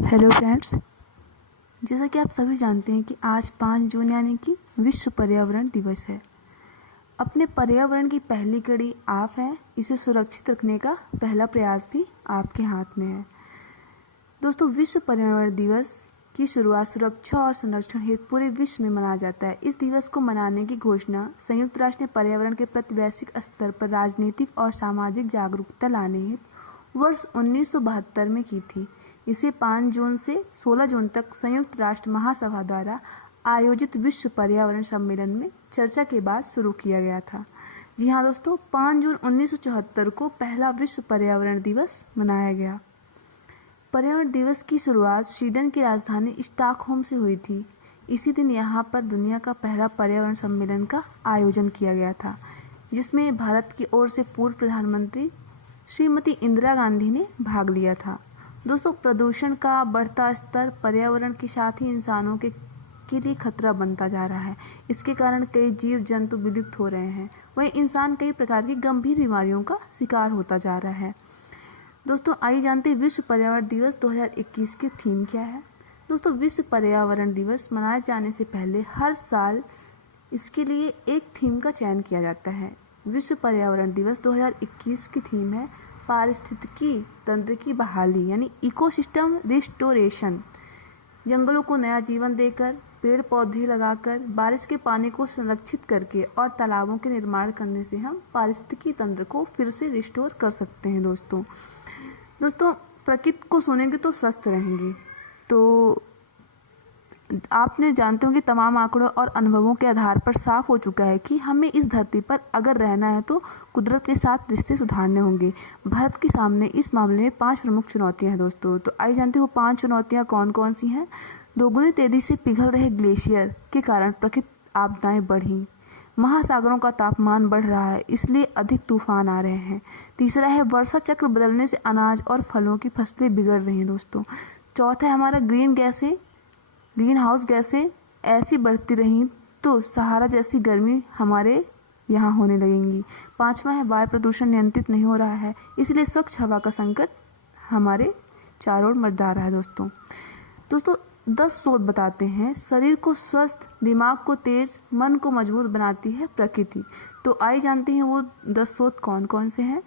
Hello friends, जैसा कि आप सभी जानते हैं कि आज 5 जून यानी कि विश्व पर्यावरण दिवस है। अपने पर्यावरण की पहली कड़ी आप हैं, इसे सुरक्षित रखने का पहला प्रयास भी आपके हाथ में है। दोस्तों, विश्व पर्यावरण दिवस की शुरुआत सुरक्षा और संरक्षण हेतु पूरे विश्व में मनाया जाता है। इस दिवस को मनाने की घोषणा संयुक्त राष्ट्र ने पर्यावरण के प्रति वैश्विक स्तर पर राजनीतिक और सामाजिक जागरूकता लाने हेतु वर्ष 1972 में की थी। इसे 5 जून से 16 जून तक संयुक्त राष्ट्र महासभा द्वारा आयोजित विश्व पर्यावरण सम्मेलन में चर्चा के बाद शुरू किया गया था। जी हाँ दोस्तों, 5 जून 1974 को पहला विश्व पर्यावरण दिवस मनाया गया। पर्यावरण दिवस की शुरुआत स्वीडन की राजधानी स्टॉकहोम से हुई थी। इसी दिन यहाँ पर दुनिया का पहला पर्यावरण सम्मेलन का आयोजन किया गया था, जिसमें भारत की ओर से पूर्व प्रधानमंत्री श्रीमती इंदिरा गांधी ने भाग लिया था। दोस्तों, प्रदूषण का बढ़ता स्तर पर्यावरण के साथ ही इंसानों के लिए खतरा बनता जा रहा है। इसके कारण कई जीव जंतु विलुप्त हो रहे हैं, वहीं इंसान कई प्रकार की गंभीर बीमारियों का शिकार होता जा रहा है। दोस्तों, आइए जानते हैं विश्व पर्यावरण दिवस 2021 की थीम क्या है। दोस्तों, विश्व पर्यावरण दिवस मनाए जाने से पहले हर साल इसके लिए एक थीम का चयन किया जाता है। विश्व पर्यावरण दिवस 2021 की थीम है पारिस्थितिकी तंत्र की बहाली यानी इकोसिस्टम रिस्टोरेशन। जंगलों को नया जीवन देकर, पेड़ पौधे लगाकर, बारिश के पानी को संरक्षित करके और तालाबों के निर्माण करने से हम पारिस्थितिकी तंत्र को फिर से रिस्टोर कर सकते हैं। दोस्तों, प्रकृति को सुनेंगे तो स्वस्थ रहेंगे। तो आपने जानते हो कि तमाम आंकड़ों और अनुभवों के आधार पर साफ हो चुका है कि हमें इस धरती पर अगर रहना है तो कुदरत के साथ रिश्ते सुधारने होंगे। भारत के सामने इस मामले में 5 प्रमुख चुनौतियां हैं दोस्तों। तो आइए जानते हो 5 चुनौतियां कौन कौन सी हैं। दोगुनी तेजी से पिघल रहे ग्लेशियर के कारण प्राकृतिक आपदाएं बढ़ी। महासागरों का तापमान बढ़ रहा है, इसलिए अधिक तूफान आ रहे हैं। तीसरा है वर्षा चक्र बदलने से अनाज और फलों की फसलें बिगड़ रही हैं दोस्तों। चौथा है हमारा ग्रीन हाउस गैसें ऐसी बढ़ती रहीं तो सहारा जैसी गर्मी हमारे यहाँ होने लगेंगी। 5वां है वायु प्रदूषण नियंत्रित नहीं हो रहा है, इसलिए स्वच्छ हवा का संकट हमारे चारों ओर मंडरा रहा है। दोस्तों 10 शोध बताते हैं शरीर को स्वस्थ, दिमाग को तेज, मन को मजबूत बनाती है प्रकृति। तो आइए जानते हैं वो 10 शोध कौन कौन से हैं।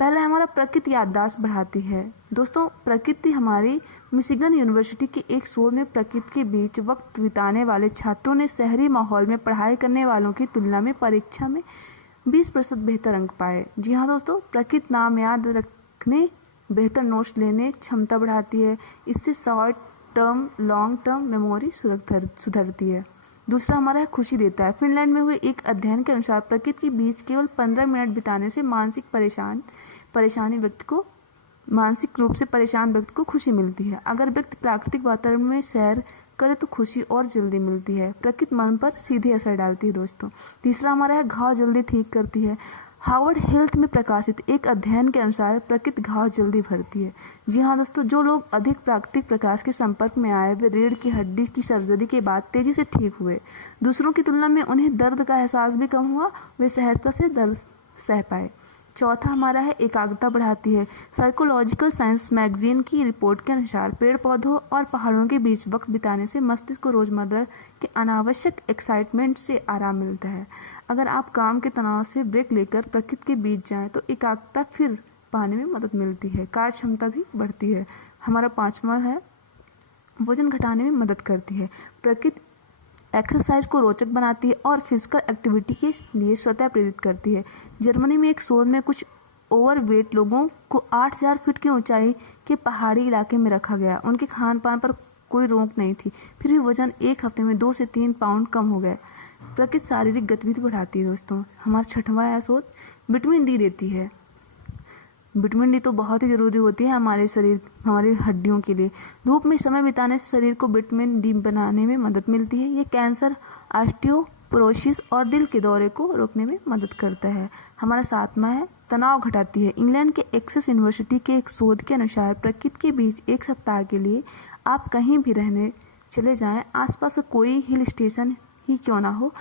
पहला हमारा प्रकृति याददाश्त बढ़ाती है। दोस्तों, प्रकृति हमारी मिशिगन यूनिवर्सिटी के एक शोध में प्रकृति के बीच वक्त बिताने वाले छात्रों ने शहरी माहौल में पढ़ाई करने वालों की तुलना में परीक्षा में 20% बेहतर अंक पाए। जी हाँ दोस्तों, प्रकृति नाम याद रखने, बेहतर नोट्स लेने क्षमता बढ़ाती है। इससे short term long term memory सुधरती है। दूसरा हमारा है खुशी देता है। फिनलैंड में हुए एक अध्ययन के अनुसार प्रकृति के बीच केवल 15 मिनट बिताने से मानसिक रूप से परेशान व्यक्ति को खुशी मिलती है। अगर व्यक्ति प्राकृतिक वातावरण में सैर करे तो खुशी और जल्दी मिलती है। प्रकृति मन पर सीधे असर डालती है दोस्तों। तीसरा हमारा है घाव जल्दी ठीक करती है। हार्वर्ड हेल्थ में प्रकाशित एक अध्ययन के अनुसार प्रकृति घाव जल्दी भरती है। जी हाँ दोस्तों, जो लोग अधिक प्राकृतिक प्रकाश के संपर्क में आए वे रीढ़ की हड्डी की सर्जरी के बाद तेजी से ठीक हुए। दूसरों की तुलना में उन्हें दर्द का एहसास भी कम हुआ, वे सहजता से दर्द सह पाए। चौथा हमारा है एकाग्रता बढ़ाती है। साइकोलॉजिकल साइंस मैगजीन की रिपोर्ट के अनुसार पेड़ पौधों और पहाड़ों के बीच वक्त बिताने से मस्तिष्क को रोजमर्रा के अनावश्यक एक्साइटमेंट से आराम मिलता है। अगर आप काम के तनाव से ब्रेक लेकर प्रकृति के बीच जाएं तो एकाग्रता फिर पाने में मदद मिलती है, कार्य क्षमता भी बढ़ती है। हमारा 5वां है वजन घटाने में मदद करती है। प्रकृति एक्सरसाइज को रोचक बनाती है और फिजिकल एक्टिविटी के लिए स्वतः प्रेरित करती है। जर्मनी में एक शोध में कुछ ओवरवेट लोगों को 8000 फीट की ऊंचाई के पहाड़ी इलाके में रखा गया। उनके खान पान पर कोई रोक नहीं थी, फिर भी वजन एक हफ्ते में 2 से 3 पाउंड कम हो गया। प्रकृति शारीरिक गतिविधि बढ़ाती है दोस्तों। हमारा 6वां है शोध विटामिन डी देती है। विटामिन डी तो बहुत ही ज़रूरी होती है हमारी हड्डियों के लिए। धूप में समय बिताने से शरीर को विटामिन डी बनाने में मदद मिलती है। ये कैंसर, ऑस्टियोपोरोसिस और दिल के दौरे को रोकने में मदद करता है। हमारा 7वां है तनाव घटाती है। इंग्लैंड के एक्सेस यूनिवर्सिटी के एक शोध के अनुसार प्रकृति के बीच एक सप्ताह के लिए आप कहीं भी रहने चले जाएं, आसपास कोई हिल स्टेशन ही क्यों ना हो,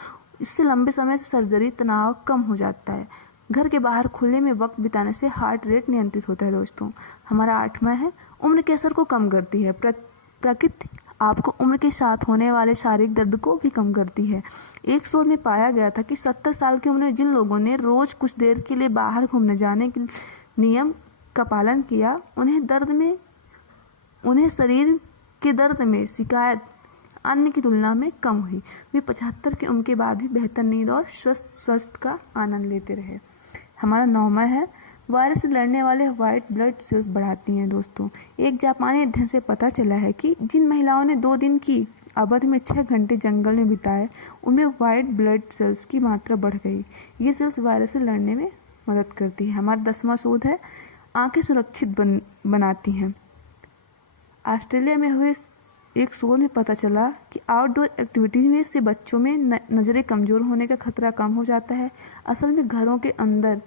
इससे लंबे समय से सर्जरी तनाव कम हो जाता है। घर के बाहर खुले में वक्त बिताने से हार्ट रेट नियंत्रित होता है दोस्तों। हमारा 8वां है उम्र के असर को कम करती है। प्रकृति आपको उम्र के साथ होने वाले शारीरिक दर्द को भी कम करती है। एक शोध में पाया गया था कि 70 साल की उम्र में जिन लोगों ने रोज कुछ देर के लिए बाहर घूमने जाने के नियम का पालन किया, उन्हें शरीर के दर्द में शिकायत अन्य की तुलना में कम हुई। वे 75 की उम्र के बाद भी बेहतर नींद और स्वस्थ स्वास्थ्य का आनंद लेते रहे। हमारा 9वां है, वायरस से लड़ने वाले व्हाइट ब्लड सेल्स बढ़ाती हैं। दोस्तों, एक जापानी अध्ययन से पता चला है कि जिन महिलाओं ने 2 दिन की अवधि में 6 घंटे जंगल में बिताए, उनमें व्हाइट ब्लड सेल्स की मात्रा बढ़ गई। ये सेल्स वायरस से लड़ने में मदद करती है। हमारा 10वां शोध है, आंखें सुरक्षित बनाती हैं। ऑस्ट्रेलिया में हुए एक शोध में पता चला कि आउटडोर एक्टिविटीज में से बच्चों में नज़रें कमज़ोर होने का खतरा कम हो जाता है। असल में घरों के अंदर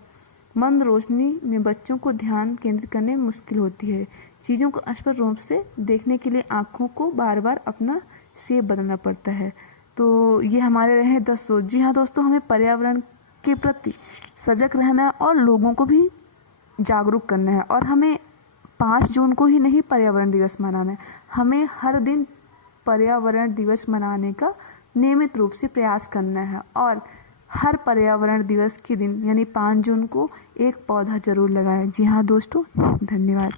मंद रोशनी में बच्चों को ध्यान केंद्रित करने में मुश्किल होती है। चीज़ों को स्पष्ट रूप से देखने के लिए आँखों को बार बार अपना शेप बदलना पड़ता है। तो ये हमारे रहे 10 शोध। जी हाँ दोस्तों, हमें पर्यावरण के प्रति सजग रहना है और लोगों को भी जागरूक करना है। और हमें 5 जून को ही नहीं पर्यावरण दिवस मनाना है, हमें हर दिन पर्यावरण दिवस मनाने का नियमित रूप से प्रयास करना है। और हर पर्यावरण दिवस के दिन यानी 5 जून को एक पौधा जरूर लगाएं। जी हाँ दोस्तों, धन्यवाद।